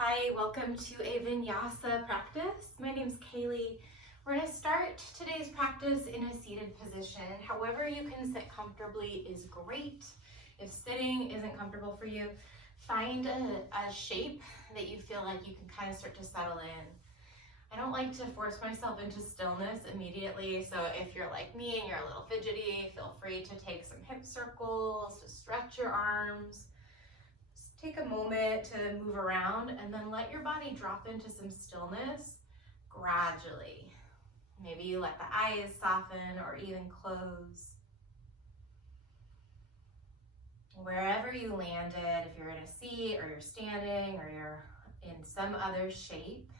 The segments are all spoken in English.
Hi, welcome to a Vinyasa practice. My name's Kaylee. We're going to start today's practice in a seated position. However you can sit comfortably is great. If sitting isn't comfortable for you, find a shape that you feel like you can kind of start to settle in. I don't like to force myself into stillness immediately, so if you're like me and you're a little fidgety, feel free to take some hip circles, to stretch your arms. Take a moment to move around and then let your body drop into some stillness gradually. Maybe you let the eyes soften or even close. Wherever you landed, if you're in a seat or you're standing or you're in some other shape,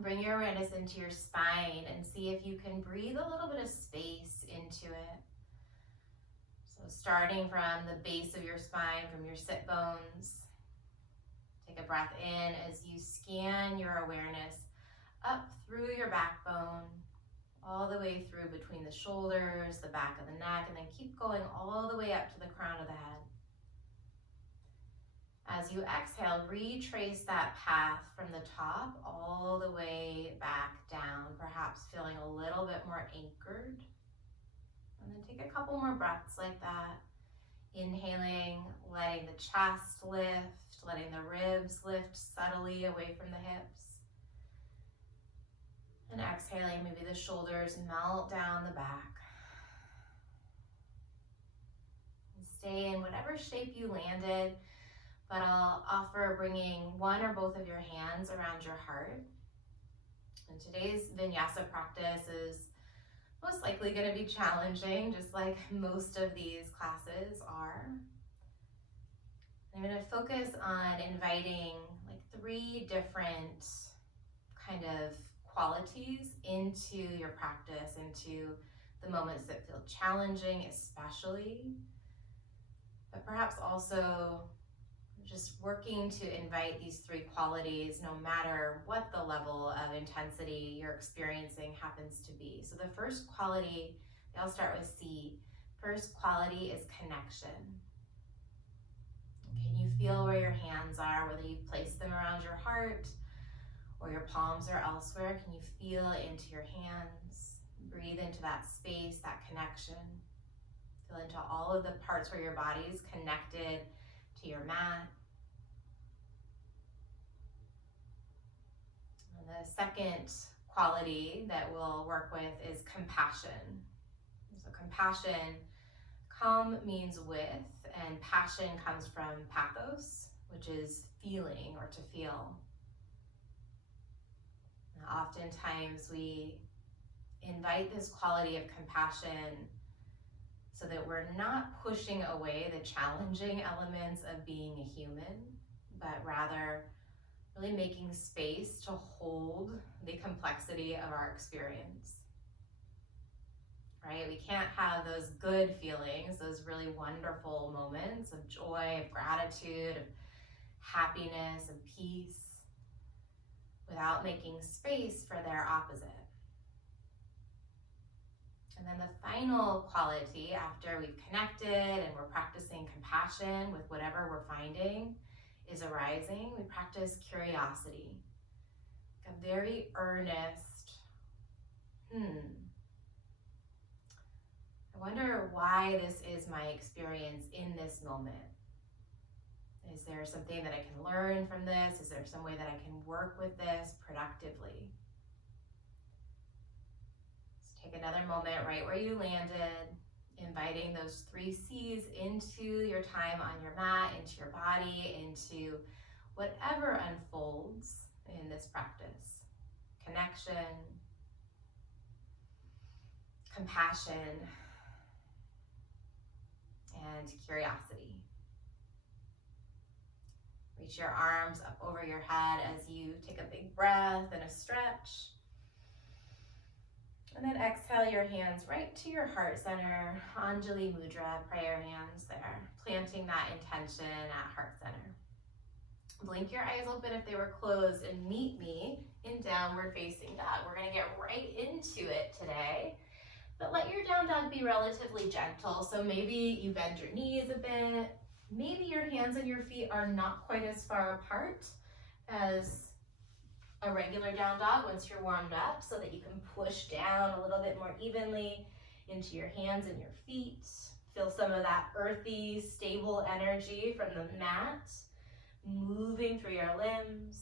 bring your awareness into your spine and see if you can breathe a little bit of space into it. So starting from the base of your spine, from your sit bones, take a breath in as you scan your awareness up through your backbone, all the way through between the shoulders, the back of the neck, and then keep going all the way up to the crown of the head. As you exhale, retrace that path from the top all the way back down, perhaps feeling a little bit more anchored. And then take a couple more breaths like that. Inhaling, letting the chest lift, letting the ribs lift subtly away from the hips. And exhaling, maybe the shoulders melt down the back. And stay in whatever shape you landed, but I'll offer bringing one or both of your hands around your heart. And today's Vinyasa practice is most likely going to be challenging, just like most of these classes are. I'm going to focus on inviting like 3 different kind of qualities into your practice, into the moments that feel challenging especially, but perhaps also just working to invite these 3 qualities no matter what the level of intensity you're experiencing happens to be. So the first quality, I'll start with C. First quality is connection. Can you feel where your hands are, whether you place them around your heart or your palms are elsewhere? Can you feel into your hands? Breathe into that space, that connection. Feel into all of the parts where your body is connected to your mat. And the second quality that we'll work with is compassion. So compassion, com means with, and passion comes from pathos, which is feeling or to feel. Now, oftentimes we invite this quality of compassion so that we're not pushing away the challenging elements of being a human, but rather really making space to hold the complexity of our experience. Right? We can't have those good feelings, those really wonderful moments of joy, of gratitude, of happiness, of peace, without making space for their opposite. And then the final quality, after we've connected and we're practicing compassion with whatever we're finding is arising, we practice curiosity. A very earnest, I wonder why this is my experience in this moment. Is there something that I can learn from this? Is there some way that I can work with this productively? Let's take another moment right where you landed, inviting those 3 C's into your time on your mat, into your body, into whatever unfolds in this practice. Connection, compassion, and curiosity. Reach your arms up over your head as you take a big breath and a stretch. And then exhale your hands right to your heart center, Anjali Mudra, prayer hands there, planting that intention at heart center. Blink your eyes open if they were closed and meet me in downward facing dog. We're going to get right into it today, but let your down dog be relatively gentle. So maybe you bend your knees a bit. Maybe your hands and your feet are not quite as far apart as a regular down dog once you're warmed up, so that you can push down a little bit more evenly into your hands and your feet. Feel some of that earthy, stable energy from the mat moving through your limbs.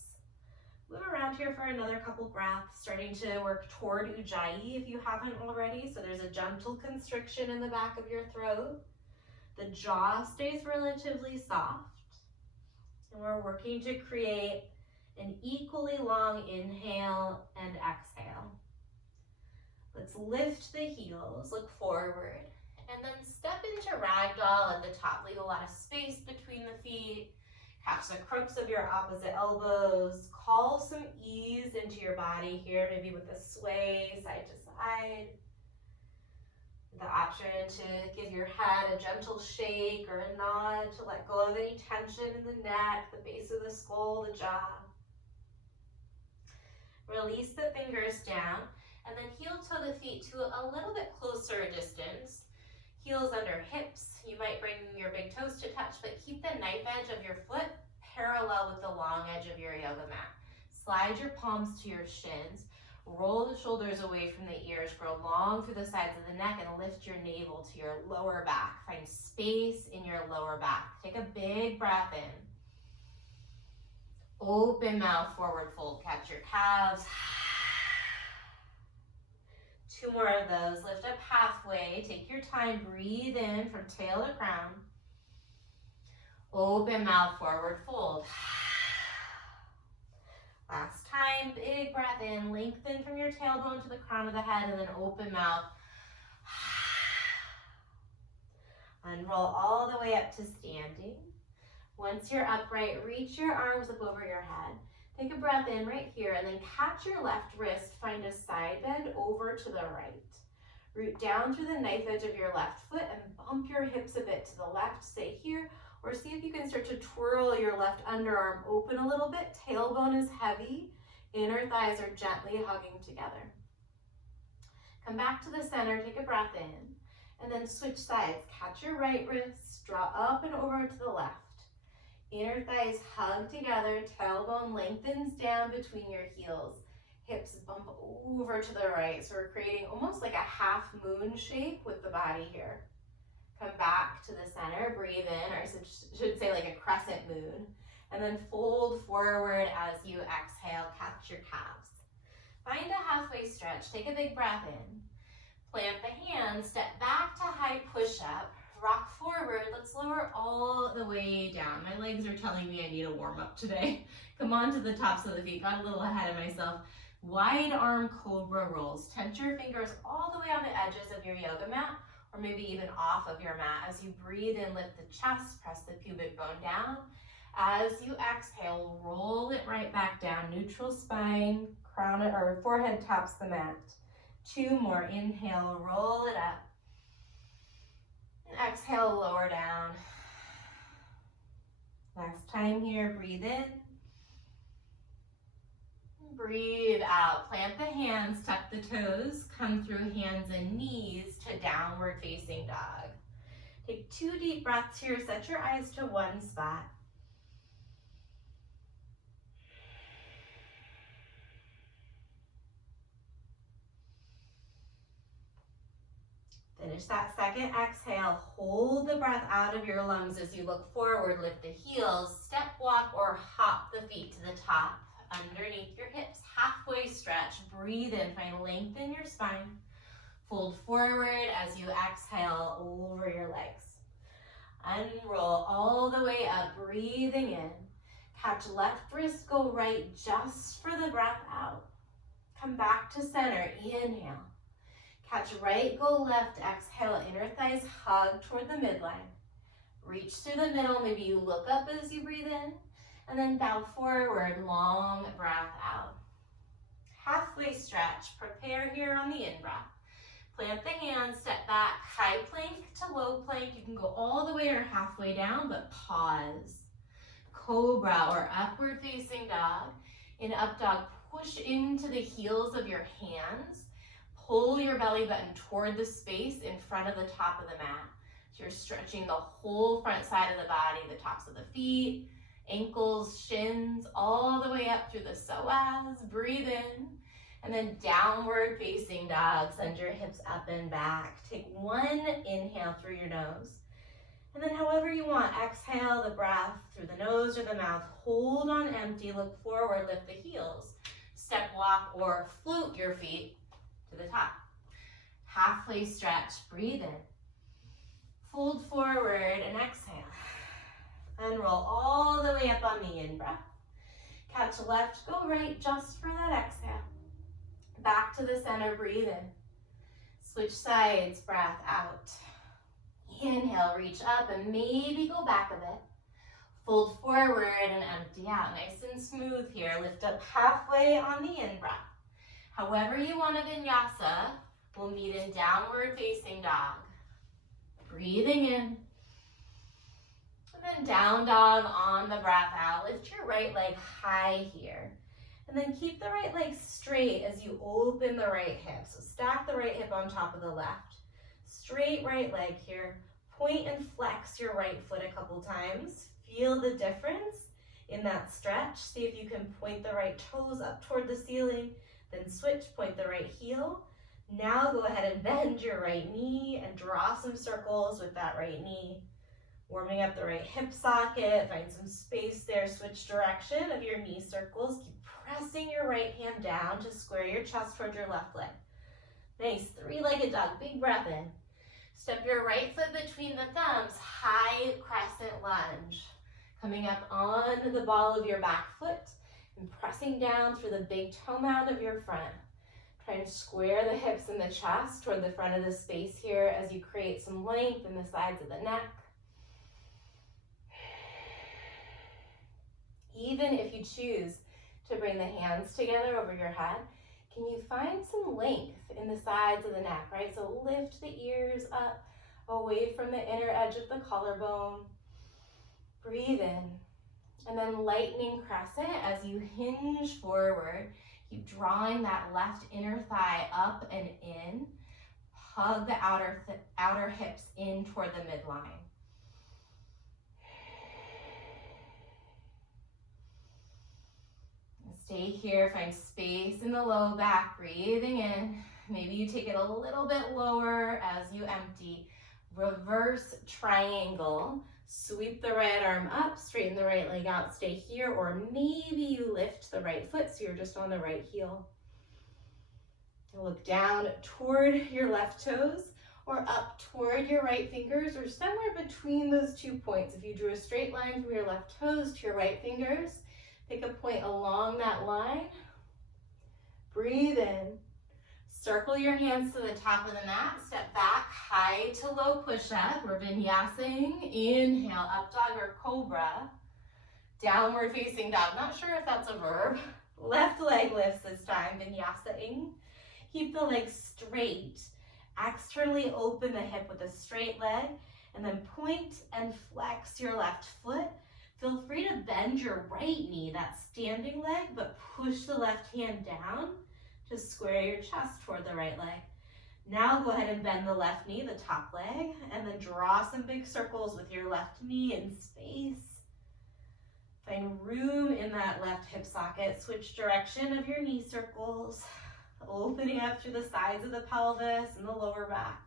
Move around here for another couple breaths, starting to work toward Ujjayi if you haven't already. So there's a gentle constriction in the back of your throat. The jaw stays relatively soft. And we're working to create an equally long inhale and exhale. Let's lift the heels, look forward, and then step into ragdoll at the top. Leave a lot of space between the feet. Catch the crooks of your opposite elbows. Call some ease into your body here, maybe with a sway side to side. The option to give your head a gentle shake or a nod to let go of any tension in the neck, the base of the skull, the jaw. Release the fingers down, and then heel toe the feet to a little bit closer distance. Heels under hips. You might bring your big toes to touch, but keep the knife edge of your foot parallel with the long edge of your yoga mat. Slide your palms to your shins. Roll the shoulders away from the ears. Grow long through the sides of the neck and lift your navel to your lower back. Find space in your lower back. Take a big breath in. Open mouth, forward fold. Catch your calves. 2 more of those. Lift up halfway. Take your time. Breathe in from tail to crown. Open mouth, forward fold. Last time, big breath in. Lengthen from your tailbone to the crown of the head, and then open mouth. Unroll all the way up to standing. Once you're upright, reach your arms up over your head. Take a breath in right here, and then catch your left wrist. Find a side bend over to the right. Root down through the knife edge of your left foot and bump your hips a bit to the left. Stay here, or see if you can start to twirl your left underarm open a little bit. Tailbone is heavy. Inner thighs are gently hugging together. Come back to the center. Take a breath in, and then switch sides. Catch your right wrist. Draw up and over to the left. Inner thighs hug together, tailbone lengthens down between your heels. Hips bump over to the right. So we're creating almost like a half moon shape with the body here. Come back to the center, breathe in, or I should say like a crescent moon. And then fold forward as you exhale, catch your calves. Find a halfway stretch, take a big breath in. Plant the hands, step back to high push-up. Rock forward. Let's lower all the way down. My legs are telling me I need a warm up today. Come on to the tops of the feet. Got a little ahead of myself. Wide arm cobra rolls. Tense your fingers all the way on the edges of your yoga mat, or maybe even off of your mat. As you breathe in, lift the chest, press the pubic bone down. As you exhale, roll it right back down. Neutral spine, crown or forehead taps the mat. 2 more. Inhale, roll it up. Exhale, lower down. Last time here, breathe in. Breathe out. Plant the hands, tuck the toes, come through hands and knees to downward facing dog. Take 2 deep breaths here. Set your eyes to one spot. Finish that second exhale. Hold the breath out of your lungs as you look forward. Lift the heels, step walk or hop the feet to the top. Underneath your hips, halfway stretch. Breathe in, find length in your spine. Fold forward as you exhale over your legs. Unroll all the way up, breathing in. Catch left wrist, go right just for the breath out. Come back to center, inhale. Catch right, go left, exhale, inner thighs hug toward the midline. Reach through the middle, maybe you look up as you breathe in, and then bow forward, long breath out. Halfway stretch, prepare here on the in-breath. Plant the hands, step back, high plank to low plank. You can go all the way or halfway down, but pause. Cobra or upward facing dog. In up dog, push into the heels of your hands. Pull your belly button toward the space in front of the top of the mat. So you're stretching the whole front side of the body, the tops of the feet, ankles, shins, all the way up through the psoas. Breathe in. And then downward facing dog. Send your hips up and back. Take one inhale through your nose. And then however you want, exhale the breath through the nose or the mouth. Hold on empty, look forward, lift the heels. Step walk or float your feet to the top. Halfway stretch, breathe in. Fold forward and exhale. Unroll all the way up on the in-breath. Catch left, go right just for that exhale. Back to the center, breathe in. Switch sides, breath out. Inhale, reach up and maybe go back a bit. Fold forward and empty out. Nice and smooth here. Lift up halfway on the in-breath. However you want a vinyasa, we'll meet in downward facing dog. Breathing in. And then down dog on the breath out. Lift your right leg high here. And then keep the right leg straight as you open the right hip. So stack the right hip on top of the left. Straight right leg here. Point and flex your right foot a couple times. Feel the difference in that stretch. See if you can point the right toes up toward the ceiling. Then switch, point the right heel. Now go ahead and bend your right knee and draw some circles with that right knee. Warming up the right hip socket. Find some space there. Switch direction of your knee circles. Keep pressing your right hand down to square your chest toward your left leg. Nice, three-legged dog, big breath in. Step your right foot between the thumbs, high crescent lunge. Coming up on the ball of your back foot and pressing down through the big toe mound of your front. Try and square the hips and the chest toward the front of the space here as you create some length in the sides of the neck. Even if you choose to bring the hands together over your head, can you find some length in the sides of the neck, right? So lift the ears up away from the inner edge of the collarbone. Breathe in. And then lightning crescent as you hinge forward. Keep drawing that left inner thigh up and in. Hug the outer hips in toward the midline. Stay here, find space in the low back, breathing in. Maybe you take it a little bit lower as you empty. Reverse triangle. Sweep the right arm up, straighten the right leg out, stay here, or maybe you lift the right foot so you're just on the right heel. Look down toward your left toes or up toward your right fingers or somewhere between those 2 points. If you drew a straight line from your left toes to your right fingers, pick a point along that line. Breathe in. Circle your hands to the top of the mat. Step back, high to low push-up. We're vinyasing. Inhale, up dog or cobra. Downward facing dog. Not sure if that's a verb. Left leg lifts this time, vinyasaing. Keep the leg straight. Externally open the hip with a straight leg. And then point and flex your left foot. Feel free to bend your right knee, that standing leg, but push the left hand down to square your chest toward the right leg. Now go ahead and bend the left knee, the top leg, and then draw some big circles with your left knee in space. Find room in that left hip socket. Switch direction of your knee circles, opening up through the sides of the pelvis and the lower back.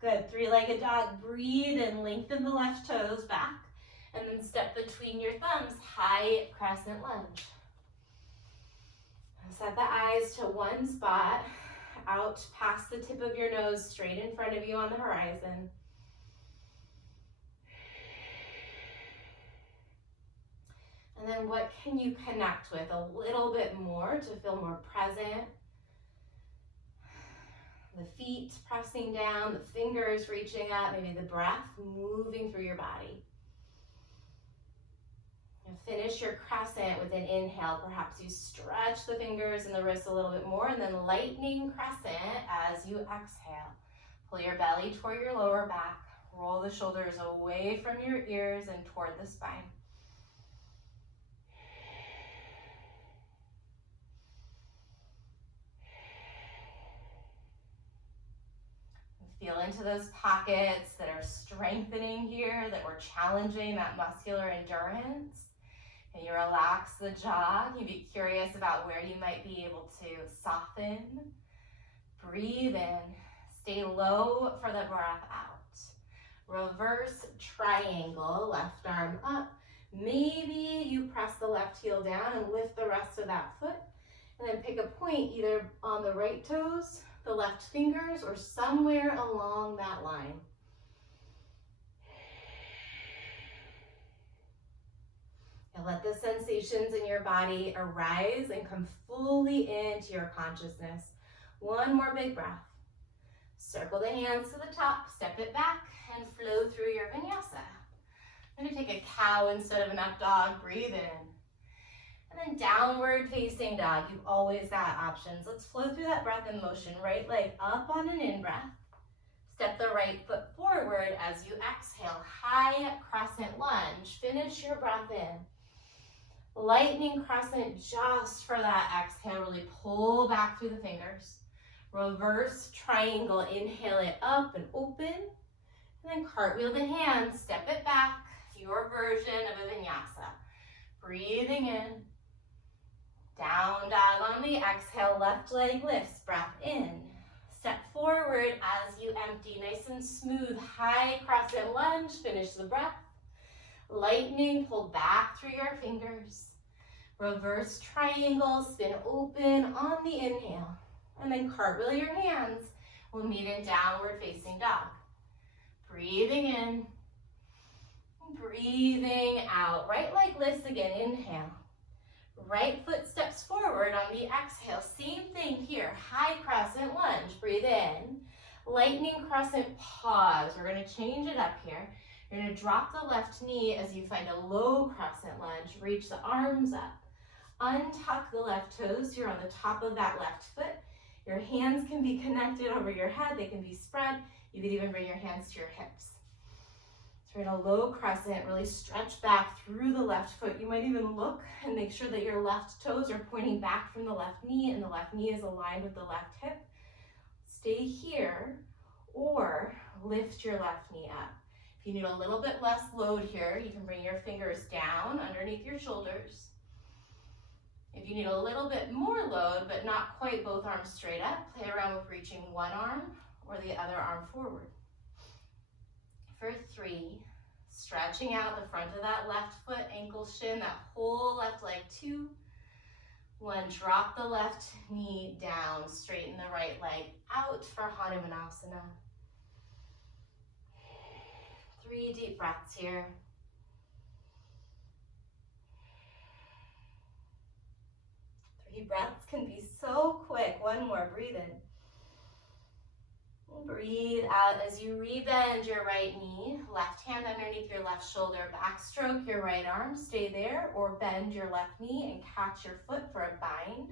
Good, three-legged dog. Breathe and lengthen the left toes back. And then step between your thumbs, high crescent lunge. Set the eyes to one spot, out past the tip of your nose, straight in front of you on the horizon. And then what can you connect with a little bit more to feel more present? The feet pressing down, the fingers reaching up, maybe the breath moving through your body. Finish your crescent with an inhale. Perhaps you stretch the fingers and the wrists a little bit more, and then lightning crescent as you exhale. Pull your belly toward your lower back. Roll the shoulders away from your ears and toward the spine. Feel into those pockets that are strengthening here, that we're challenging that muscular endurance. And you relax the jaw. You be curious about where you might be able to soften. Breathe in. Stay low for the breath out. Reverse triangle, left arm up. Maybe you press the left heel down and lift the rest of that foot. And then pick a point either on the right toes, the left fingers, or somewhere along that line. And let the sensations in your body arise and come fully into your consciousness. One more big breath. Circle the hands to the top, step it back, and flow through your vinyasa. I'm going to take a cow instead of an up dog. Breathe in. And then downward facing dog. You've always got options. Let's flow through that breath in motion. Right leg up on an in-breath. Step the right foot forward as you exhale. High crescent lunge. Finish your breath in. Lightning crescent just for that exhale. Really pull back through the fingers. Reverse triangle. Inhale it up and open. And then cartwheel the hands. Step it back. Your version of a vinyasa. Breathing in. Down dog on the exhale. Left leg lifts. Breath in. Step forward as you empty. Nice and smooth. High crescent lunge. Finish the breath. Lightning, pull back through your fingers. Reverse triangle, spin open on the inhale. And then cartwheel your hands. We'll meet in downward facing dog. Breathing in. Breathing out. Right leg lifts again. Inhale. Right foot steps forward on the exhale. Same thing here. High crescent lunge. Breathe in. Lightning crescent pause. We're going to change it up here. You're going to drop the left knee as you find a low crescent lunge. Reach the arms up. Untuck the left toes. You're on the top of that left foot. Your hands can be connected over your head. They can be spread. You could even bring your hands to your hips. So we're in a low crescent. Really stretch back through the left foot. You might even look and make sure that your left toes are pointing back from the left knee and the left knee is aligned with the left hip. Stay here or lift your left knee up. If you need a little bit less load here, you can bring your fingers down underneath your shoulders. If you need a little bit more load, but not quite both arms straight up, play around with reaching one arm or the other arm forward. For 3, stretching out the front of that left foot, ankle, shin, that whole left leg. 2, 1, drop the left knee down, straighten the right leg out for Hanumanasana. 3 deep breaths here. 3 breaths can be so quick. 1 more, breathe in. Breathe out as you rebend your right knee, left hand underneath your left shoulder, backstroke your right arm, stay there, or bend your left knee and catch your foot for a bind.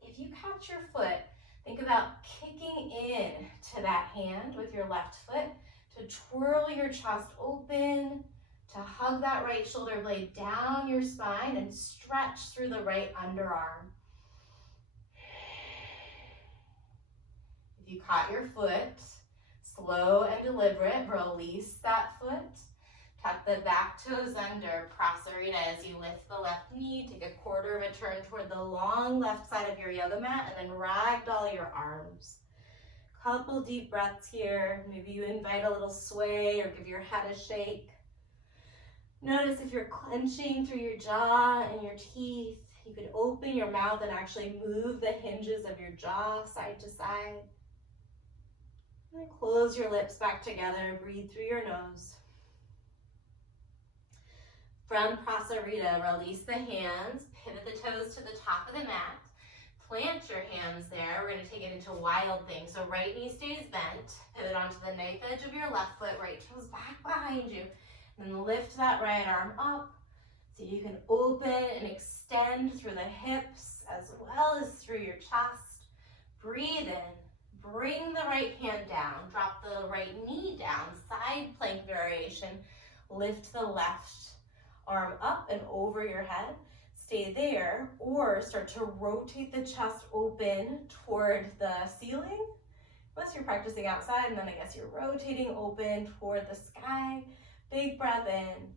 If you catch your foot, think about kicking in to that hand with your left foot to twirl your chest open, to hug that right shoulder blade down your spine and stretch through the right underarm. If you caught your foot, slow and deliberate, release that foot. Tuck the back toes under, Prasarita as you lift the left knee, take a quarter of a turn toward the long left side of your yoga mat, and then ragdoll your arms. Couple deep breaths here. Maybe you invite a little sway or give your head a shake. Notice if you're clenching through your jaw and your teeth, you could open your mouth and actually move the hinges of your jaw side to side. And then close your lips back together, breathe through your nose. From Prasarita, release the hands, pivot the toes to the top of the mat. Plant your hands there. We're going to take it into wild thing. So right knee stays bent. Pivot onto the knife edge of your left foot. Right toes back behind you. And then lift that right arm up so you can open and extend through the hips as well as through your chest. Breathe in. Bring the right hand down. Drop the right knee down. Side plank variation. Lift the left arm up and over your head. Stay there, or start to rotate the chest open toward the ceiling. Unless you're practicing outside, and then I guess you're rotating open toward the sky. Big breath in.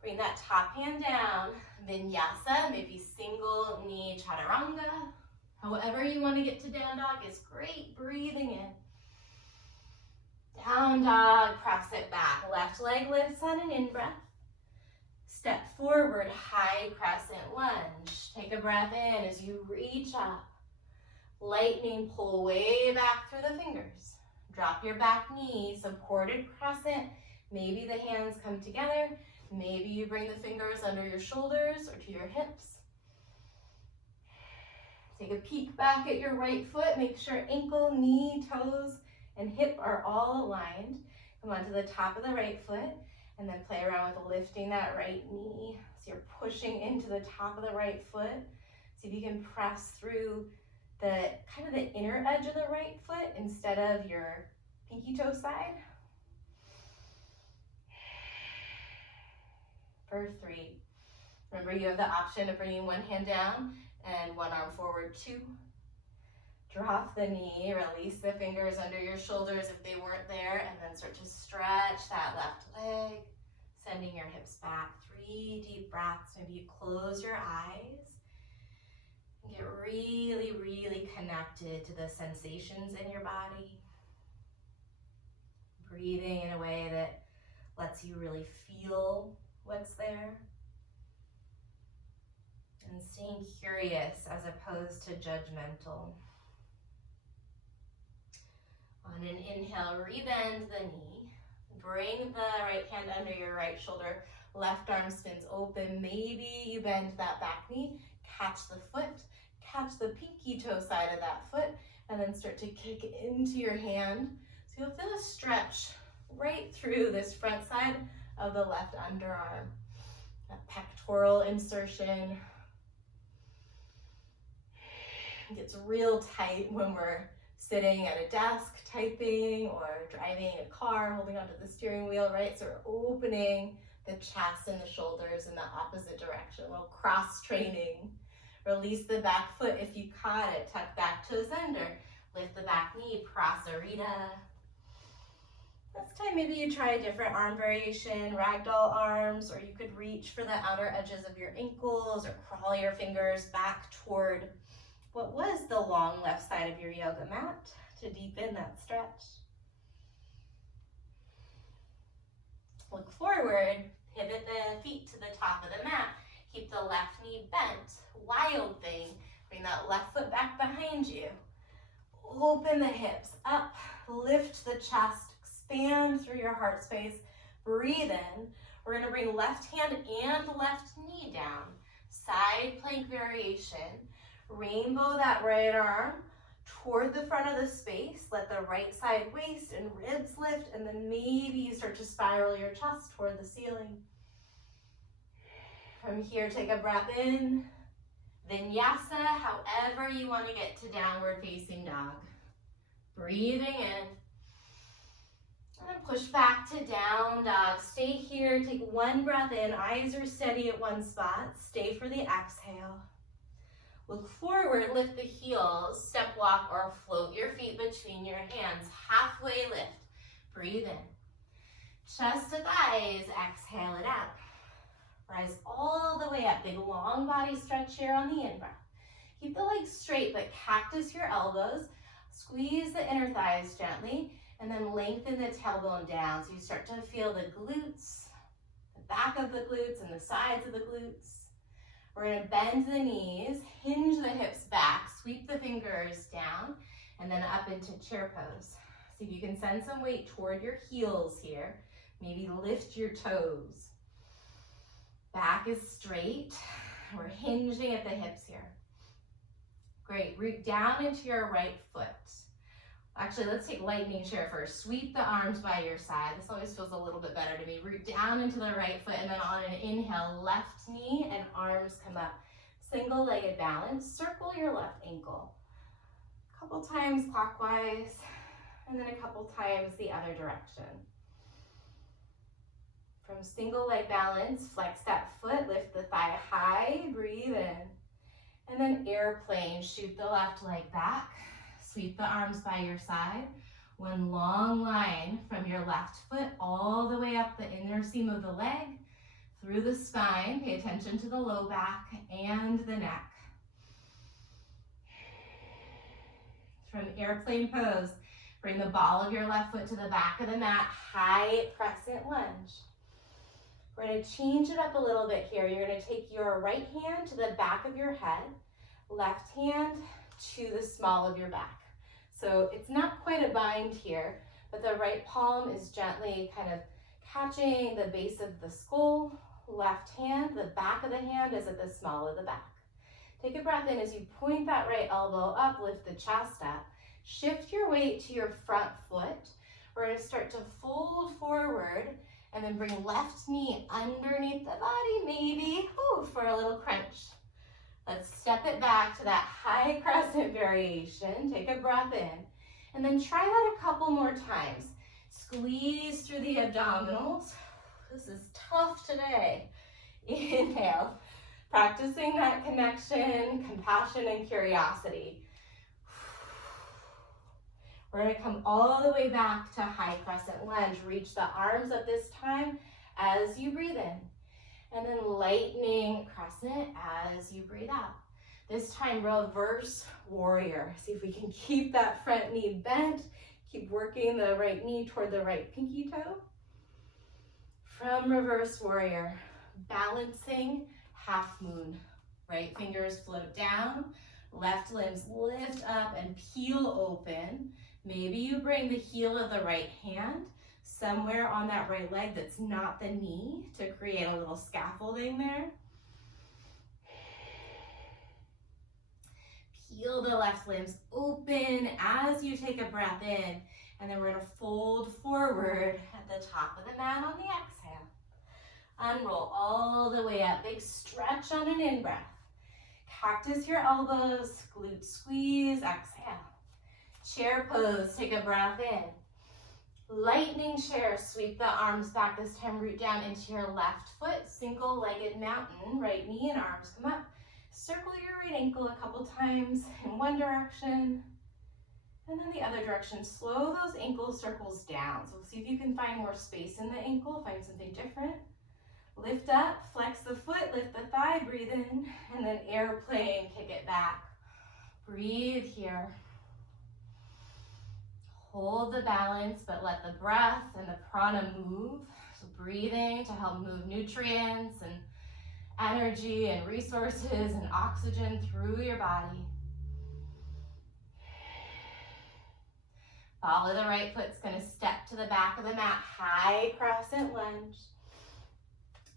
Bring that top hand down. Vinyasa, maybe single knee chaturanga. However you want to get to down dog is great. Breathing in. Down dog, press it back. Left leg lifts on an in-breath. Step forward, high crescent lunge. Take a breath in as you reach up. Lightning pull way back through the fingers. Drop your back knee, supported crescent. Maybe the hands come together. Maybe you bring the fingers under your shoulders or to your hips. Take a peek back at your right foot. Make sure ankle, knee, toes, and hip are all aligned. Come onto the top of the right foot and then play around with lifting that right knee. So you're pushing into the top of the right foot. See if you can press through the kind of the inner edge of the right foot instead of your pinky toe side. For 3. Remember, you have the option of bringing one hand down and one arm forward. 2. Drop the knee, release the fingers under your shoulders if they weren't there, and then start to stretch that left leg, sending your hips back. 3 deep breaths. Maybe you close your eyes and get really, really connected to the sensations in your body. Breathing in a way that lets you really feel what's there. And staying curious as opposed to judgmental. On an inhale, rebend the knee. Bring the right hand under your right shoulder. Left arm spins open. Maybe you bend that back knee. Catch the foot. Catch the pinky toe side of that foot. And then start to kick into your hand. So you'll feel a stretch right through this front side of the left underarm. That pectoral insertion. It gets real tight when we're sitting at a desk typing or driving a car, holding onto the steering wheel, right? So we're opening the chest and the shoulders in the opposite direction, a little cross training. Release the back foot if you caught it, tuck back toes under. Lift the back knee, prasarita. This time maybe you try a different arm variation, ragdoll arms, or you could reach for the outer edges of your ankles or crawl your fingers back toward what was the long left side of your yoga mat to deepen that stretch. Look forward, pivot the feet to the top of the mat. Keep the left knee bent, wild thing. Bring that left foot back behind you. Open the hips up, lift the chest, expand through your heart space. Breathe in. We're gonna bring left hand and left knee down. Side plank variation. Rainbow that right arm toward the front of the space. Let the right side waist and ribs lift, and then maybe you start to spiral your chest toward the ceiling. From here, take a breath in. Vinyasa, however you want to get to downward facing dog. Breathing in. And push back to down dog. Stay here, take one breath in. Eyes are steady at one spot. Stay for the exhale. Look forward, lift the heels, step walk or float your feet between your hands. Halfway lift. Breathe in. Chest to thighs, exhale it out. Rise all the way up. Big long body stretch here on the in-breath. Keep the legs straight, but cactus your elbows. Squeeze the inner thighs gently, and then lengthen the tailbone down. So you start to feel the glutes, the back of the glutes and the sides of the glutes. We're gonna bend the knees, hinge the hips back, sweep the fingers down, and then up into chair pose. See if you can send some weight toward your heels here. Maybe lift your toes. Back is straight. We're hinging at the hips here. Great, root down into your right foot. Actually, let's take lightning chair first. Sweep the arms by your side. This always feels a little bit better to me. Root down into the right foot, and then on an inhale, left knee and arms come up. Single-legged balance. Circle your left ankle. A couple times clockwise, and then a couple times the other direction. From single leg balance, flex that foot, lift the thigh high, breathe in. And then airplane, shoot the left leg back. Sweep the arms by your side. One long line from your left foot all the way up the inner seam of the leg, through the spine. Pay attention to the low back and the neck. From airplane pose, bring the ball of your left foot to the back of the mat, high crescent lunge. We're going to change it up a little bit here. You're going to take your right hand to the back of your head, left hand to the small of your back. So it's not quite a bind here, but the right palm is gently kind of catching the base of the skull. Left hand, the back of the hand is at the small of the back. Take a breath in as you point that right elbow up, lift the chest up. Shift your weight to your front foot. We're going to start to fold forward and then bring left knee underneath the body, maybe for a little crunch. Let's step it back to that high crescent variation. Take a breath in and then try that a couple more times. Squeeze through the abdominals. This is tough today. Inhale, practicing that connection, compassion, and curiosity. We're going to come all the way back to high crescent lunge. Reach the arms up this time as you breathe in. And then lightning crescent as you breathe out. This time, reverse warrior. See if we can keep that front knee bent. Keep working the right knee toward the right pinky toe. From reverse warrior, balancing half moon. Right fingers float down, left limbs lift up and peel open. Maybe you bring the heel of the right hand somewhere on that right leg that's not the knee to create a little scaffolding there. Peel the left limbs open as you take a breath in, and then we're going to fold forward at the top of the mat on the exhale. Unroll all the way up, big stretch on an in-breath. Cactus your elbows, glute squeeze, exhale. Chair pose, take a breath in. Lightning chair, sweep the arms back, this time root down into your left foot, single-legged mountain, right knee and arms come up. Circle your right ankle a couple times in one direction, and then the other direction. Slow those ankle circles down. So see if you can find more space in the ankle, find something different. Lift up, flex the foot, lift the thigh, breathe in, and then airplane, kick it back. Breathe here. Hold the balance, but let the breath and the prana move. So breathing to help move nutrients and energy and resources and oxygen through your body. Follow the right foot's going to step to the back of the mat, high crescent lunge.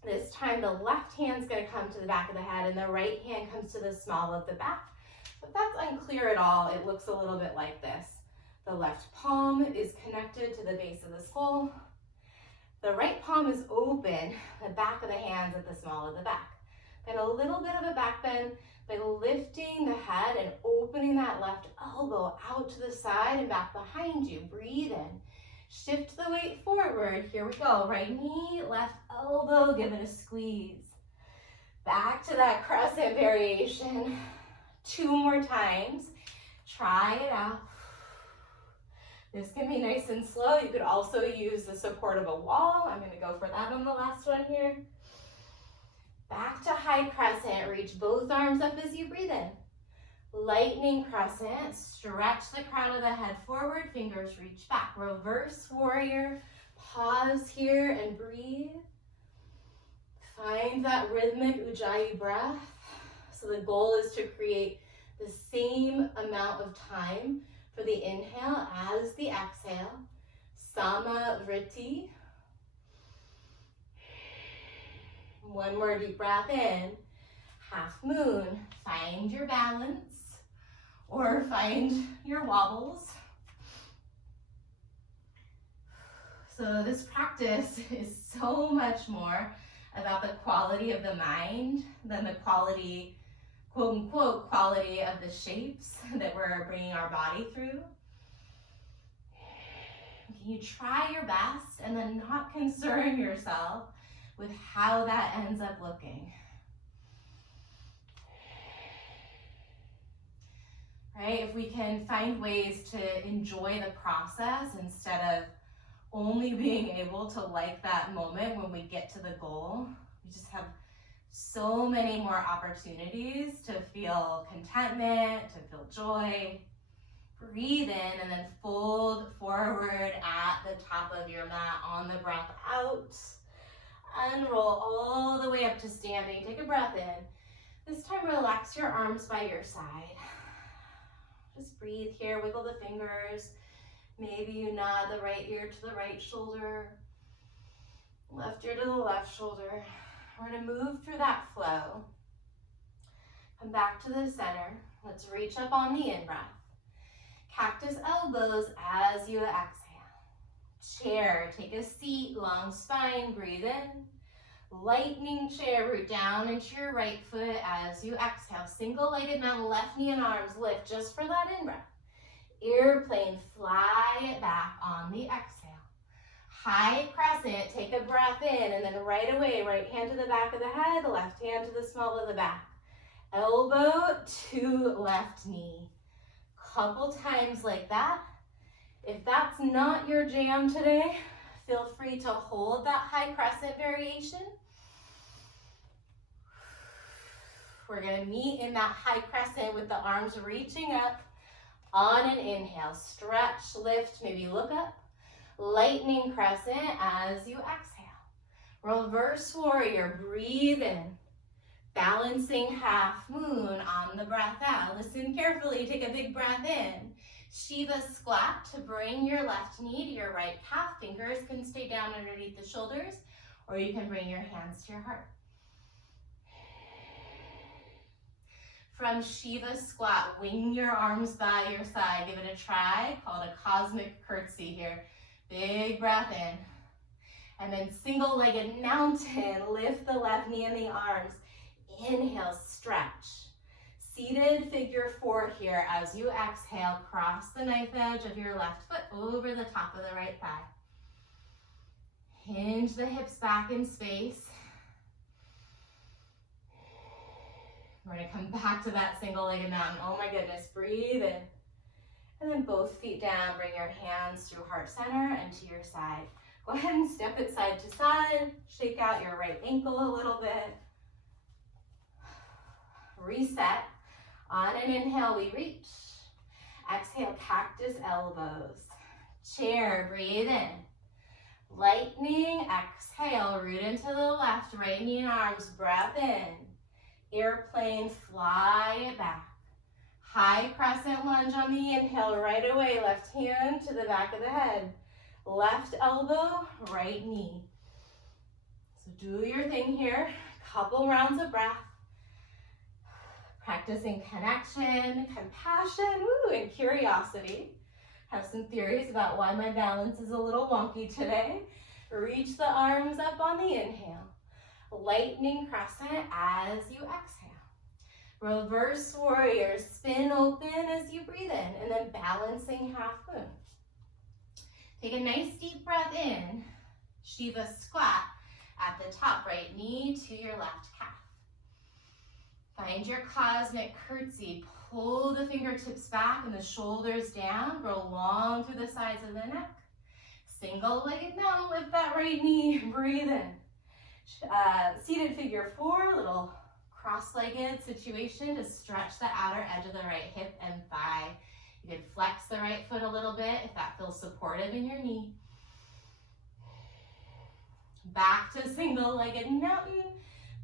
This time the left hand's going to come to the back of the head and the right hand comes to the small of the back. If that's unclear at all, it looks a little bit like this. The left palm is connected to the base of the skull. The right palm is open, the back of the hands at the small of the back. Then a little bit of a back bend by lifting the head and opening that left elbow out to the side and back behind you. Breathe in. Shift the weight forward. Here we go. Right knee, left elbow, give it a squeeze. Back to that crescent variation. 2 more times. Try it out. This can be nice and slow. You could also use the support of a wall. I'm going to go for that on the last one here. Back to high crescent. Reach both arms up as you breathe in. Lightning crescent. Stretch the crown of the head forward. Fingers reach back. Reverse warrior. Pause here and breathe. Find that rhythmic Ujjayi breath. So the goal is to create the same amount of time for the inhale as the exhale. Sama Vritti. One more deep breath in. Half moon. Find your balance or find your wobbles. So this practice is so much more about the quality of the mind than the quality, quote unquote, quality of the shapes that we're bringing our body through. Can you try your best and then not concern yourself with how that ends up looking? right? If we can find ways to enjoy the process instead of only being able to like that moment when we get to the goal, we just have so many more opportunities to feel contentment, to feel joy. Breathe in and then fold forward at the top of your mat on the breath out. Unroll all the way up to standing. Take a breath in. This time relax your arms by your side. Just breathe here, wiggle the fingers. Maybe you nod the right ear to the right shoulder, left ear to the left shoulder. We're gonna move through that flow. Come back to the center. Let's reach up on the in-breath. Cactus elbows as you exhale. Chair, take a seat, long spine, breathe in. Lightning chair, root down into your right foot as you exhale. Single-legged mountain, left knee and arms lift just for that in-breath. Airplane, fly back on the exhale. High crescent, take a breath in, and then right away, right hand to the back of the head, left hand to the small of the back. Elbow to left knee. Couple times like that. If that's not your jam today, feel free to hold that high crescent variation. We're gonna meet in that high crescent with the arms reaching up on an inhale. Stretch, lift, maybe look up. Lightning crescent as you exhale. Reverse warrior, breathe in. Balancing half moon on the breath out. Listen carefully, take a big breath in. Shiva squat to bring your left knee to your right calf. Fingers can stay down underneath the shoulders, or you can bring your hands to your heart. From Shiva squat, wing your arms by your side. Give it a try, called a cosmic curtsy here. Big breath in. And then single-legged mountain, lift the left knee and the arms. Inhale, stretch. Seated figure four here. As you exhale, cross the knife edge of your left foot over the top of the right thigh. Hinge the hips back in space. We're gonna come back to that single-legged mountain. Oh my goodness, breathe in. And then both feet down, bring your hands to heart center and to your side. Go ahead and step it side to side. Shake out your right ankle a little bit. Reset. On an inhale, we reach. Exhale, cactus elbows. Chair, breathe in. Lightning, exhale, root into the left, right knee and arms, breath in. Airplane, fly it back. High crescent lunge on the inhale, right away, left hand to the back of the head. Left elbow, right knee. So do your thing here. Couple rounds of breath. Practicing connection, compassion, and curiosity. Have some theories about why my balance is a little wonky today. Reach the arms up on the inhale. Lightning crescent as you exhale. Reverse warrior, spin open as you breathe in, and then balancing half moon. Take a nice deep breath in. Shiva squat at the top, right knee to your left calf. Find your cosmic curtsy. Pull the fingertips back and the shoulders down. Grow long through the sides of the neck. Single-legged mountain, lift that right knee. Breathe in. Seated figure four, little cross-legged situation to stretch the outer edge of the right hip and thigh. You can flex the right foot a little bit if that feels supportive in your knee. Back to single-legged mountain.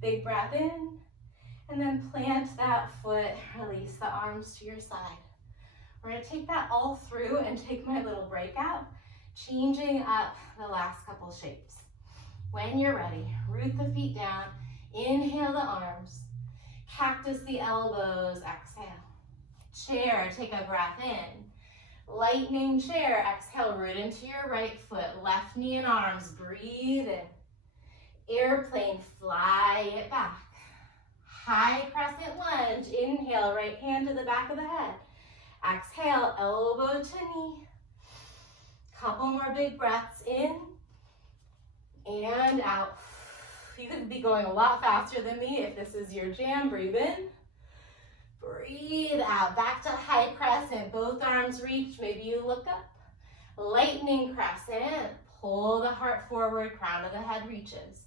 Big breath in. And then plant that foot, release the arms to your side. We're gonna take that all through and take my little breakout, changing up the last couple shapes. When you're ready, root the feet down, inhale the arms, cactus the elbows, exhale. Chair, take a breath in. Lightning chair, exhale, root into your right foot, left knee and arms, breathe in. Airplane, fly it back. High crescent lunge, inhale, right hand to the back of the head. Exhale, elbow to knee. Couple more big breaths in and out. You could be going a lot faster than me if this is your jam. Breathe in. Breathe out, back to high crescent. Both arms reach, maybe you look up. Lightning crescent, pull the heart forward, crown of the head reaches.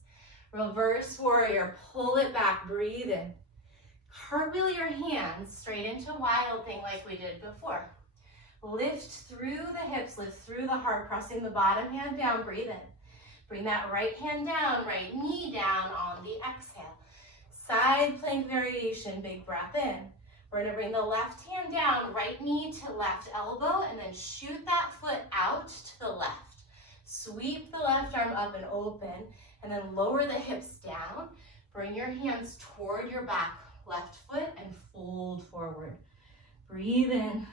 Reverse warrior, pull it back, breathe in. Cartwheel your hands straight into wild thing like we did before. Lift through the hips, lift through the heart, pressing the bottom hand down, breathe in. Bring that right hand down, right knee down on the exhale. Side plank variation, big breath in. We're gonna bring the left hand down, right knee to left elbow, and then shoot that foot out to the left. Sweep the left arm up and open, and then lower the hips down. Bring your hands toward your back, left foot, and fold forward. Breathe in.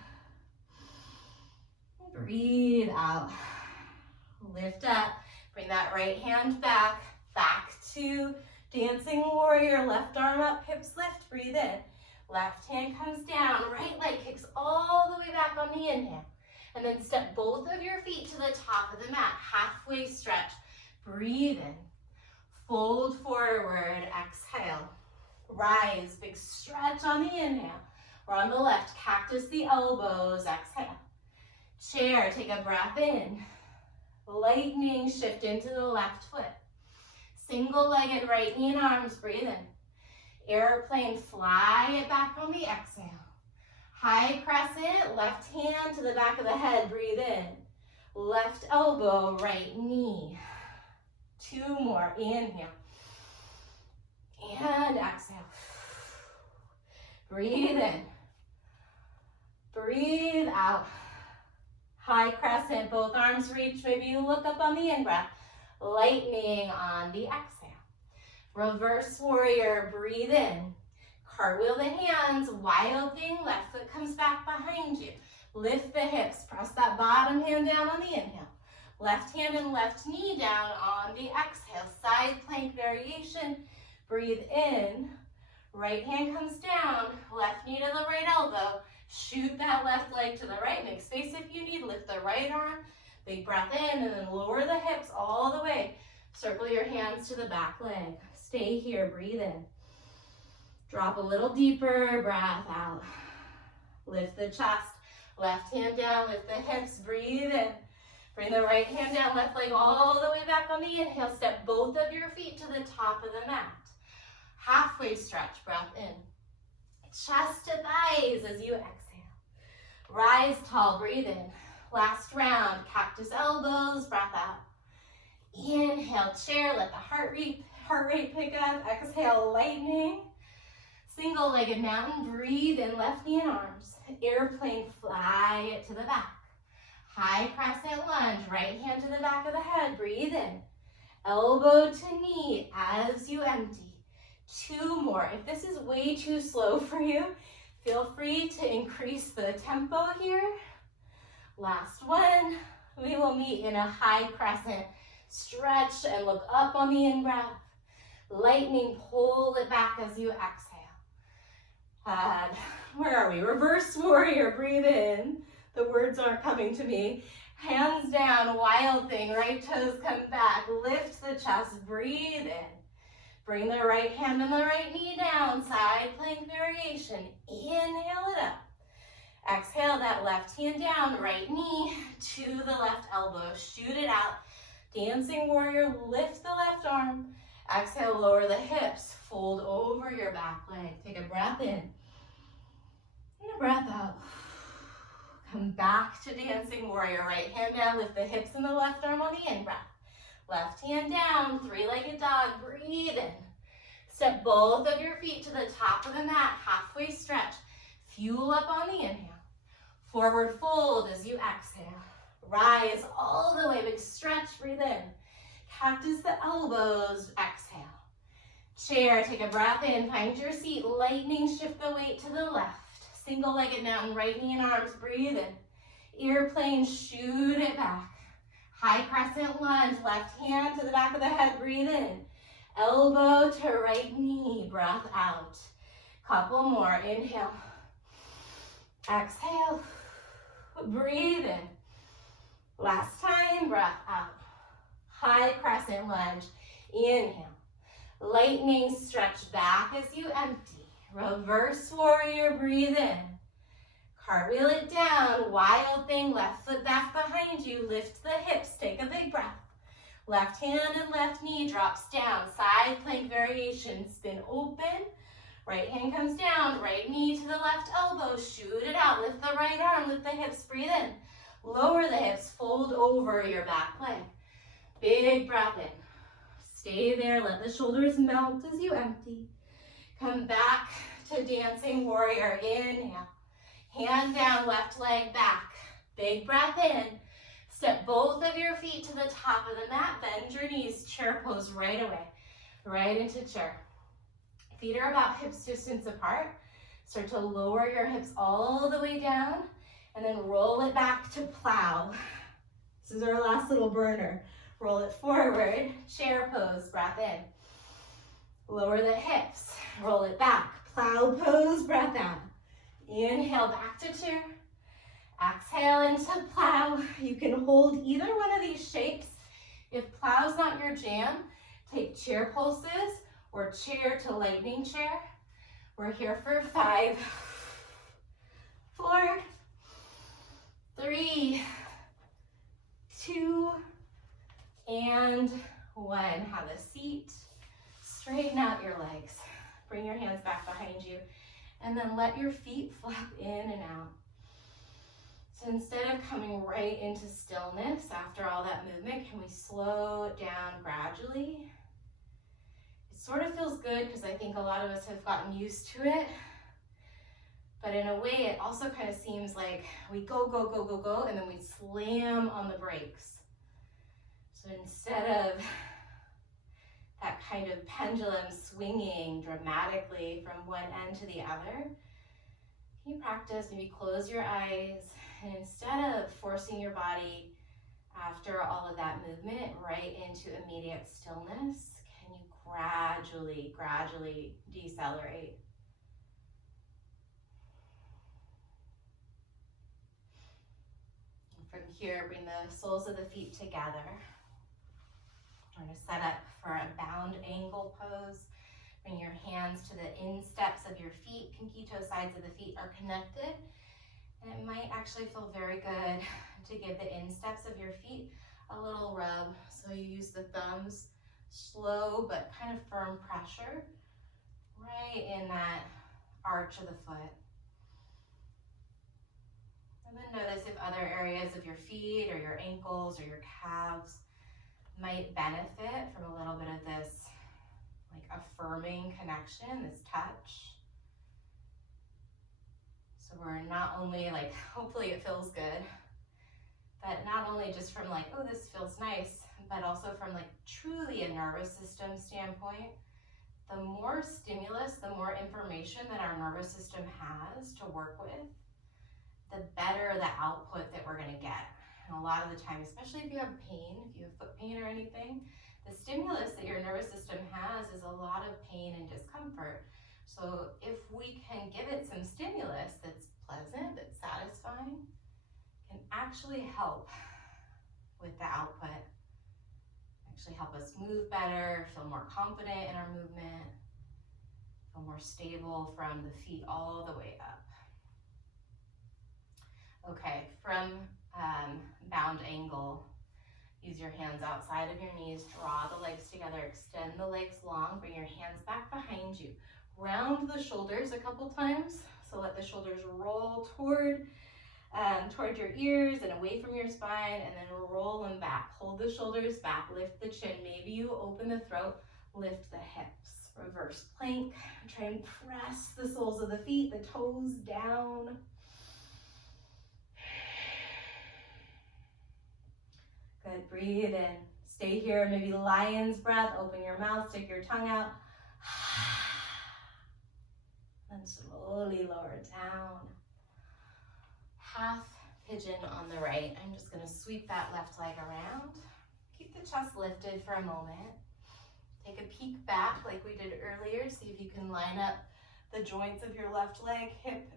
Breathe out. Lift up. Bring that right hand back, back to dancing warrior. Left arm up, hips lift, breathe in. Left hand comes down, right leg kicks all the way back on the inhale. And then step both of your feet to the top of the mat, halfway stretch. Breathe in. Fold forward, exhale. Rise, big stretch on the inhale. Or on the left, cactus the elbows, exhale. Chair, take a breath in. Lightning, shift into the left foot. Single-legged right knee and arms, breathe in. Airplane, fly it back on the exhale. High crescent, left hand to the back of the head, breathe in. Left elbow, right knee. 2 more, inhale. And exhale. Breathe in. Breathe out. High crescent, both arms reach, maybe you look up on the in-breath. Lightning on the exhale. Reverse warrior, breathe in. Cartwheel the hands, wild thing, left foot comes back behind you. Lift the hips, press that bottom hand down on the inhale. Left hand and left knee down on the exhale. Side plank variation, breathe in. Right hand comes down, left knee to the right elbow. Shoot that left leg to the right, make space if you need, lift the right arm, big breath in, and then lower the hips all the way. Circle your hands to the back leg. Stay here, breathe in. Drop a little deeper, breath out. Lift the chest, left hand down, lift the hips, breathe in. Bring the right hand down, left leg all the way back on the inhale. Step both of your feet to the top of the mat. Halfway stretch, breath in. Chest to thighs as you exhale. Rise tall, breathe in. Last round, cactus elbows, breath out. Inhale, chair, let the heart rate pick up. Exhale, lightning. Single-legged mountain, breathe in, left knee and arms. Airplane, fly it to the back. High crescent lunge, right hand to the back of the head, breathe in. Elbow to knee as you empty. 2 more. If this is way too slow for you, feel free to increase the tempo here. Last one. We will meet in a high crescent. Stretch and look up on the in-breath. Lightning, pull it back as you exhale. And where are we? Reverse warrior, breathe in. The words aren't coming to me. Hands down, wild thing, right toes come back. Lift the chest, breathe in. Bring the right hand and the right knee down, side plank variation. Inhale it up. Exhale that left hand down, right knee to the left elbow. Shoot it out. Dancing warrior, lift the left arm. Exhale, lower the hips. Fold over your back leg. Take a breath in and a breath out. Come back to dancing warrior. Right hand down, lift the hips and the left arm on the in-breath. Left hand down, 3-legged dog, breathe in. Step both of your feet to the top of the mat, halfway stretch. Fuel up on the inhale. Forward fold as you exhale. Rise all the way, big stretch, breathe in. Cactus the elbows, exhale. Chair, take a breath in, find your seat. Lightning, shift the weight to the left. Single-legged mountain, right knee and arms, breathe in. Airplane, shoot it back. High crescent lunge, left hand to the back of the head, breathe in. Elbow to right knee, breath out. Couple more, inhale. Exhale, breathe in. Last time, breath out. High crescent lunge, inhale. Lightning, stretch back as you empty. Reverse warrior, breathe in. Cartwheel it down, wild thing, left foot back behind you, lift the hips, take a big breath. Left hand and left knee drops down, side plank variation, spin open. Right hand comes down, right knee to the left elbow, shoot it out, lift the right arm, lift the hips, breathe in. Lower the hips, fold over your back leg. Big breath in. Stay there, let the shoulders melt as you empty. Come back to dancing warrior, inhale. Hand down, left leg back. Big breath in. Step both of your feet to the top of the mat, bend your knees, chair pose right away. Right into chair. Feet are about hips distance apart. Start to lower your hips all the way down and then roll it back to plow. This is our last little burner. Roll it forward, chair pose, breath in. Lower the hips, roll it back, plow pose, breath out. Inhale, back to chair. Exhale into plow. You can hold either one of these shapes. If plow's not your jam, take chair pulses or chair to lightning chair. We're here for 5, 4, 3, 2, and 1. Have a seat. Straighten out your legs. Bring your hands back behind you. And then let your feet flap in and out. So instead of coming right into stillness after all that movement, can we slow it down gradually? It sort of feels good because I think a lot of us have gotten used to it. But in a way, it also kind of seems like we go, go, go, go, go, and then we slam on the brakes. So instead of that kind of pendulum swinging dramatically from one end to the other, can you practice, maybe close your eyes, and instead of forcing your body after all of that movement right into immediate stillness, can you gradually decelerate? And from here, bring the soles of the feet together. We're going to set up for a bound angle pose. Bring your hands to the insteps of your feet. Pinky toe sides of the feet are connected. And it might actually feel very good to give the insteps of your feet a little rub. So you use the thumbs, slow but kind of firm pressure right in that arch of the foot. And then notice if other areas of your feet or your ankles or your calves might benefit from a little bit of this like affirming connection, this touch. So we're not only like, hopefully it feels good, but not only just from like, oh, this feels nice, but also from like truly a nervous system standpoint. The more stimulus, the more information that our nervous system has to work with, the better the output that we're gonna get. And a lot of the time, especially if you have pain, if you have foot pain or anything, the stimulus that your nervous system has is a lot of pain and discomfort. So if we can give it some stimulus that's pleasant, that's satisfying, can actually help with the output, actually help us move better, feel more confident in our movement, feel more stable from the feet all the way up. Okay, from bound angle, use your hands outside of your knees, draw the legs together, extend the legs long, bring your hands back behind you. Round the shoulders a couple times, so let the shoulders roll toward your ears and away from your spine, and then roll them back. Hold the shoulders back, lift the chin. Maybe you open the throat, lift the hips. Reverse plank, try and press the soles of the feet, the toes down. Good, breathe in. Stay here, maybe lion's breath. Open your mouth, stick your tongue out. And slowly lower down. Half pigeon on the right. I'm just gonna sweep that left leg around. Keep the chest lifted for a moment. Take a peek back like we did earlier. See if you can line up the joints of your left leg, hip,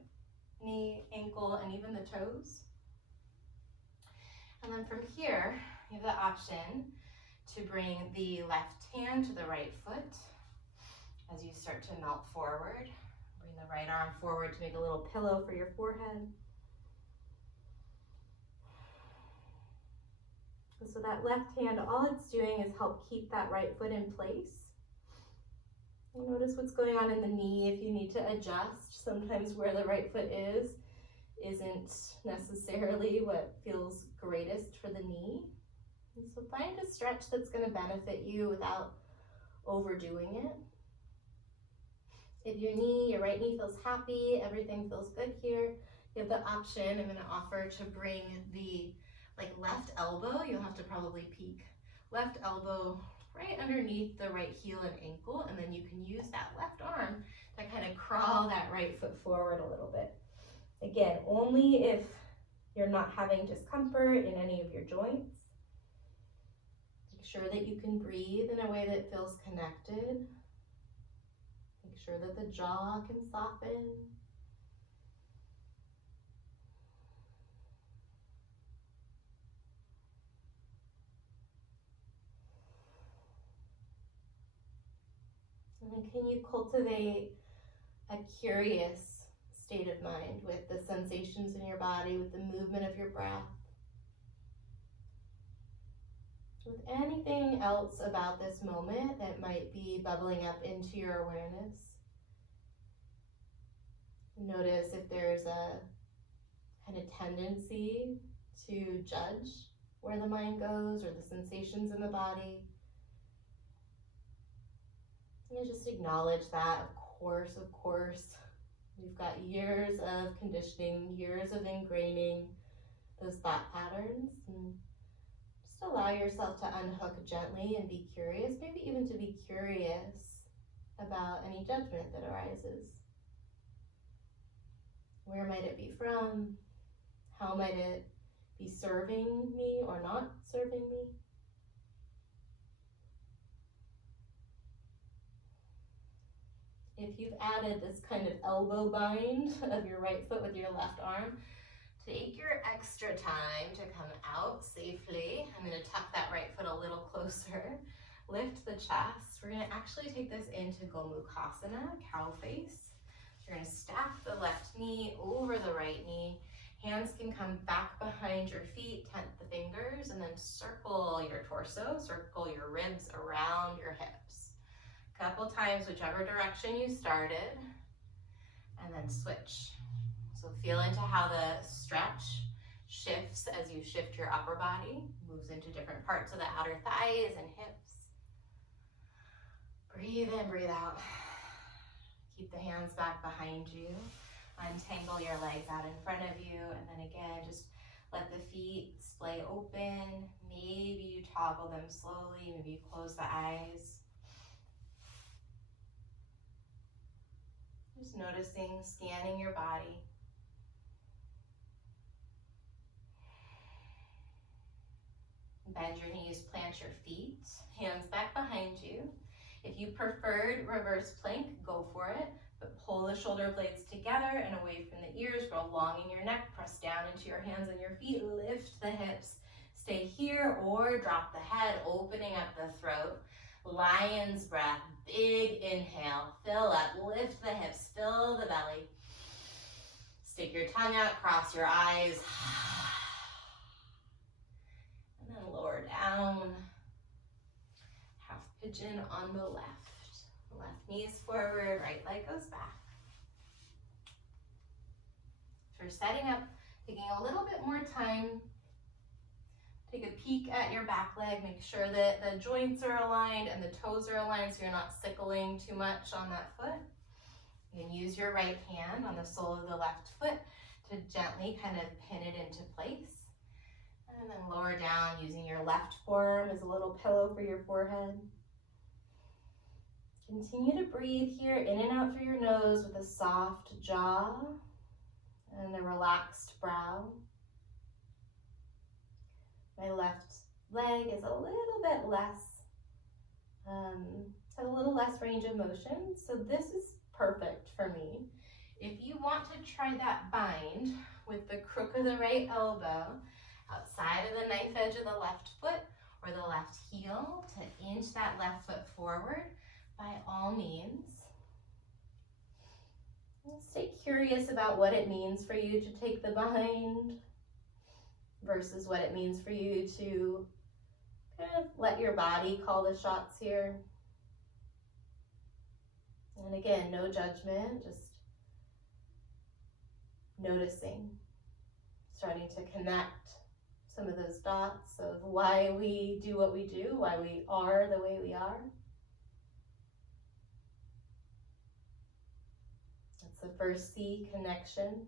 knee, ankle, and even the toes. And then from here, you have the option to bring the left hand to the right foot as you start to melt forward. Bring Bring the right arm forward to make a little pillow for your forehead. So that left hand, all it's doing is help keep that right foot in place. You notice what's going on in the knee if you need to adjust. Sometimes where the right foot is isn't necessarily what feels greatest for the knee. And so find a stretch that's going to benefit you without overdoing it. If your right knee feels happy, everything feels good here, you have the option, I'm going to offer to bring the left elbow, you'll have to probably peek, left elbow right underneath the right heel and ankle, and then you can use that left arm to kind of crawl that right foot forward a little bit. Again, only if you're not having discomfort in any of your joints. Make sure that you can breathe in a way that feels connected. Make sure that the jaw can soften. And then can you cultivate a curious state of mind with the sensations in your body, with the movement of your breath, with anything else about this moment that might be bubbling up into your awareness. Notice if there's a kind of tendency to judge where the mind goes or the sensations in the body. And just acknowledge that, of course, we've got years of conditioning, years of ingraining those thought patterns, and just allow yourself to unhook gently and be curious, maybe even to be curious about any judgment that arises. Where might it be from? How might it be serving me or not serving me? If you've added this kind of elbow bind of your right foot with your left arm, take your extra time to come out safely. I'm going to tuck that right foot a little closer. Lift the chest. We're going to actually take this into Gomukhasana, cow face. You're going to stack the left knee over the right knee. Hands can come back behind your feet, tent the fingers, and then circle your torso, circle your ribs around your hips. A couple times, whichever direction you started, and then switch. So feel into how the stretch shifts as you shift your upper body, moves into different parts of the outer thighs and hips. Breathe in, breathe out. Keep the hands back behind you. Untangle your legs out in front of you, and then again, just let the feet splay open. Maybe you toggle them slowly, maybe you close the eyes. Just noticing, scanning your body. Bend your knees, plant your feet, hands back behind you. If you preferred reverse plank, go for it, but pull the shoulder blades together and away from the ears, grow long in your neck, press down into your hands and your feet, lift the hips, stay here or drop the head, opening up the throat. Lion's breath, big inhale, fill up, lift the hips, fill the belly. Stick your tongue out, cross your eyes. And then lower down. Half pigeon on the left. Left knee is forward, right leg goes back. So we're setting up, taking a little bit more time. Take a peek at your back leg, make sure that the joints are aligned and the toes are aligned so you're not sickling too much on that foot. You can use your right hand on the sole of the left foot to gently kind of pin it into place. And then lower down using your left forearm as a little pillow for your forehead. Continue to breathe here in and out through your nose with a soft jaw and a relaxed brow. My left leg is a little bit less, has a little less range of motion, so this is perfect for me. If you want to try that bind with the crook of the right elbow outside of the knife edge of the left foot or the left heel to inch that left foot forward, by all means. Stay curious about what it means for you to take the bind versus what it means for you to kind of let your body call the shots here. And again, no judgment, just noticing, starting to connect some of those dots of why we do what we do, why we are the way we are. That's the first C, connection.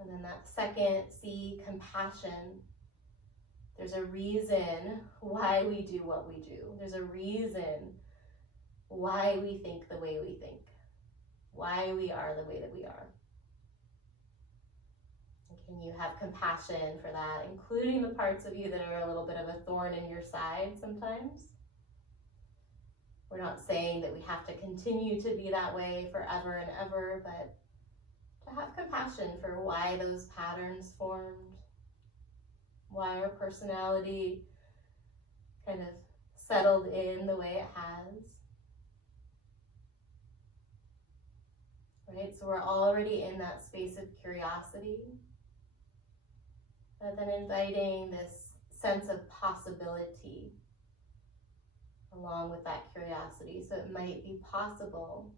And then that second C, compassion. There's a reason why we do what we do. There's a reason why we think the way we think, why we are the way that we are. And can you have compassion for that, including the parts of you that are a little bit of a thorn in your side sometimes? We're not saying that we have to continue to be that way forever and ever, but to have compassion for why those patterns formed, why our personality kind of settled in the way it has. Right? So we're already in that space of curiosity, but then inviting this sense of possibility along with that curiosity. So it might be possible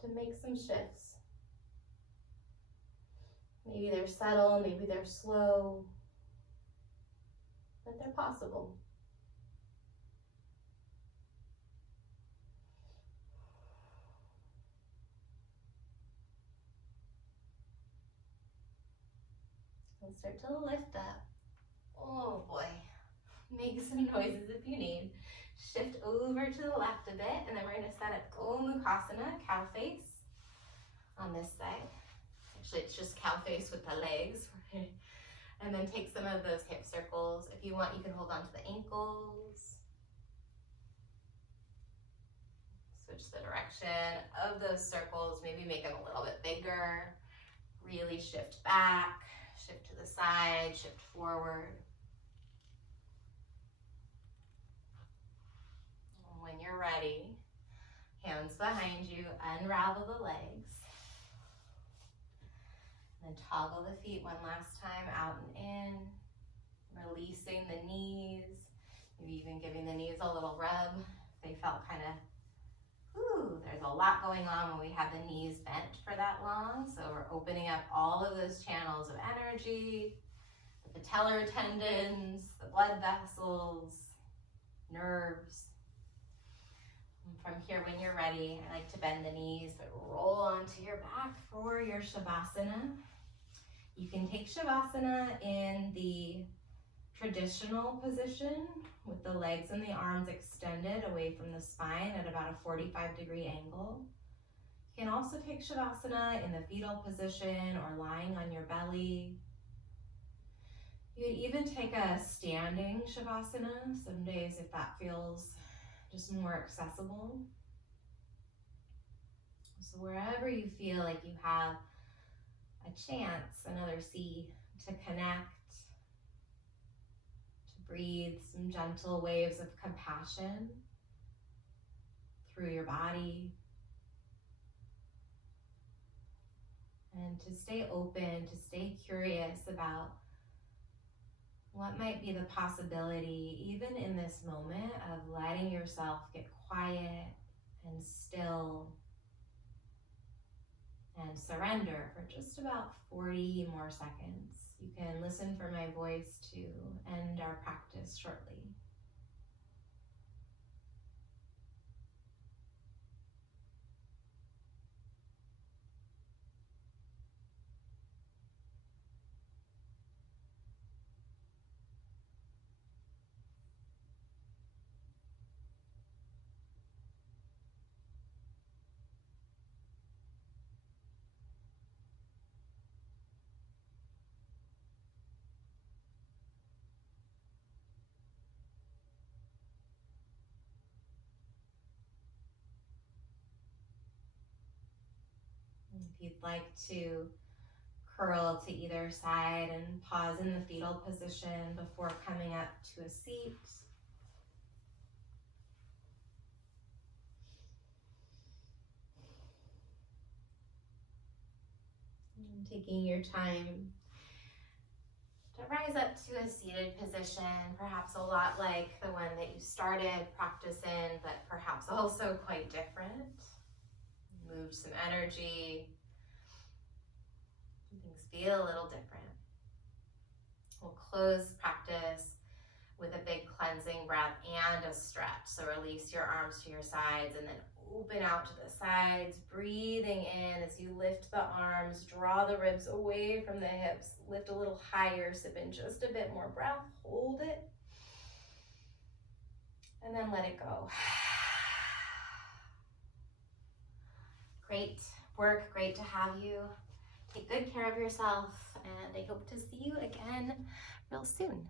to make some shifts. Maybe they're subtle, maybe they're slow, but they're possible. And start to lift up. Oh boy. Make some noises if you need. Shift over to the left a bit, and then we're going to set up Gomukhasana, cow face, on this side. Actually, it's just cow face with the legs. And then take some of those hip circles. If you want, you can hold on to the ankles. Switch the direction of those circles. Maybe make them a little bit bigger. Really shift back, shift to the side, shift forward. When you're ready, hands behind you, unravel the legs. And then toggle the feet one last time, out and in. Releasing the knees. Maybe even giving the knees a little rub. They felt kind of, there's a lot going on when we have the knees bent for that long. So we're opening up all of those channels of energy, the patellar tendons, the blood vessels, nerves. From here, when you're ready, I like to bend the knees, but roll onto your back for your Shavasana. You can take Shavasana in the traditional position with the legs and the arms extended away from the spine at about a 45-degree angle. You can also take Shavasana in the fetal position or lying on your belly. You could even take a standing Shavasana some days if that feels just more accessible. So wherever you feel like you have a chance, another C, to connect, to breathe some gentle waves of compassion through your body, and to stay open, to stay curious about what might be the possibility, even in this moment, of letting yourself get quiet and still and surrender for just about 40 more seconds. You can listen for my voice to end our practice shortly. If you'd like to curl to either side and pause in the fetal position before coming up to a seat. taking your time to rise up to a seated position, perhaps a lot like the one that you started practice in, but perhaps also quite different. Moved some energy, things feel a little different. We'll close practice with a big cleansing breath and a stretch. So release your arms to your sides and then open out to the sides, breathing in as you lift the arms, draw the ribs away from the hips, lift a little higher, sip in just a bit more breath, hold it, and then let it go. Great work, great to have you. Take good care of yourself, and I hope to see you again real soon.